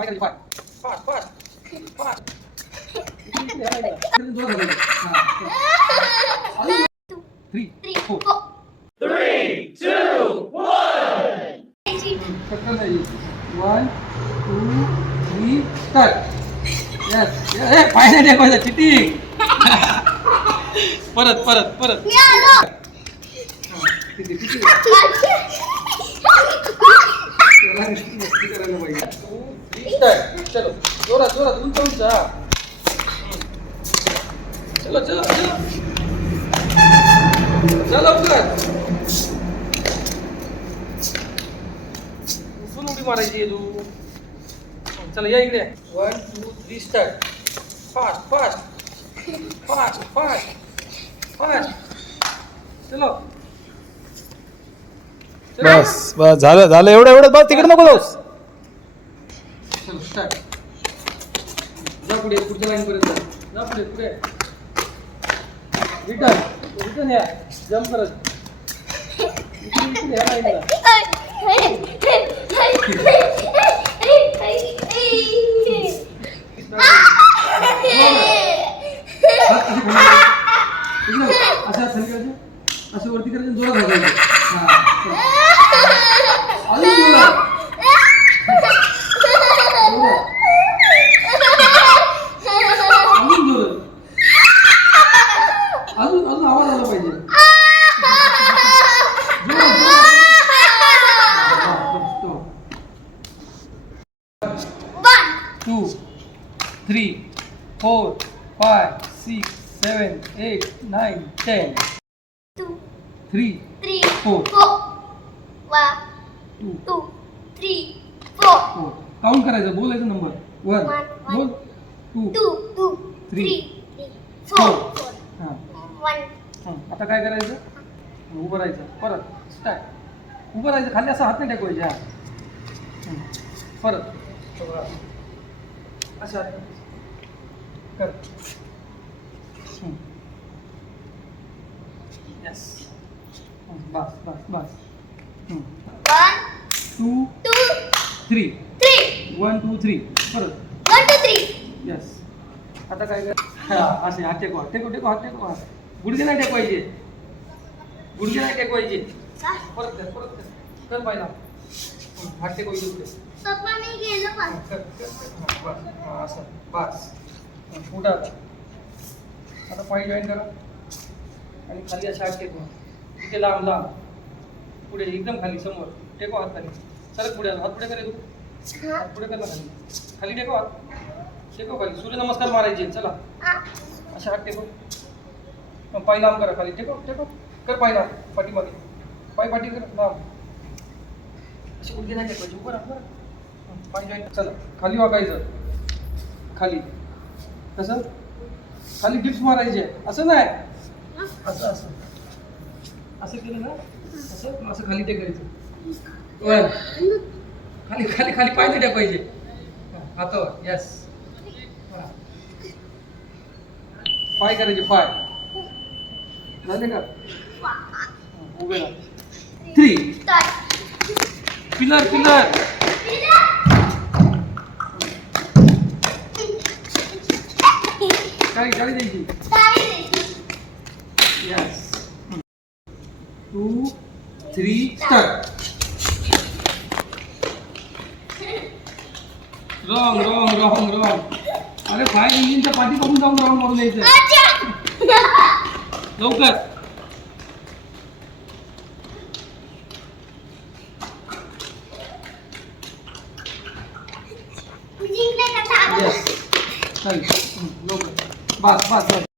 पाय खाली पाय fast fast fast three four पटकन जाईल one two three start yes ए परत परत परत किती करायला पाहिजे. चलो. जोरात जोरात उंच उंच. चलो चलो चलो. चलो लवकर. उडी मारायची तू. चला या इकडे. One two three start fast fast fast fast fast चलो. बस बस. झालं झालं. एवढं एवढं बस. तिकडे नको जाऊस. जा पुढे पुढच्या लाईन पर्यंत जा. पुढे पुढे रिटर्न रिटर्न या जम्प करत इकडे- इकडे या लाईनला. हात असे खाली करायचे. असं वरती करायचं जोरात. हा, चल. अजून जोरात. जोरात. अजून जोरात. अजून आवाज आला पाहिजे. हा, stop, stop. two, three, four, five, six, seven, eight, nine, ten. Three, four, two, four. Count करायचं बोलायचं नंबर वन. बोल टू Three. हां हां आता काय करायचं? उभं राहायचं. परत. स्टार्ट उभं राहायचं. खाली असं हात नाही टेकवायचे. हा. हं. परत. असं हात. कर. यस बस बस बस. Two three one two three परत. यस आता काय कर हा असे हात टेकवा. टेको टेको हात टेकवा. गुडघे नाही टेकवायचे. गुडघे नाही टेकवायचे. परत कर परत कर. कर पाहिला हात टेकवायचे हा, असं. बस उठा आता पाय जॉईन करा. आणि खाली असे हात टेकवा. इथे लांब लांब. पुढे एकदम खाली समोर. टेको हात खाली. सरक पुढे हात पुढे करे तू. हात पुढे कर ना खाली. खाली टेको हात टेको खाली सूर्यनमस्कार मारायचे. चला. अशा हात टेको मग पाय लांब करा खाली. टेको टेको कर पाय लांब पाठीमागे पाय पाठी कर लांब. अशी उलगी नाही टेकवायची. उभं राहा बरं पाय जॉईन चला. खाली वागायचं खाली. कसं खाली डिप्स मारायचे. असं नाही. असं असं. असं केलं ना? असं? असं खाली टेकायचं खाली खाली खाली पाय नाही टेकवायचे. हातावर. यस पाय करायचे पाय. झाले का? उभे थ्री पिलर पिलर काय गाडी द्यायची yes two three start wrong wrong wrong wrong अरे फायर इंजिनच्या पाठी बघून जाऊन राऊंड मारून यायचं लवकर येस चालेल हं, लवकर बस बस बस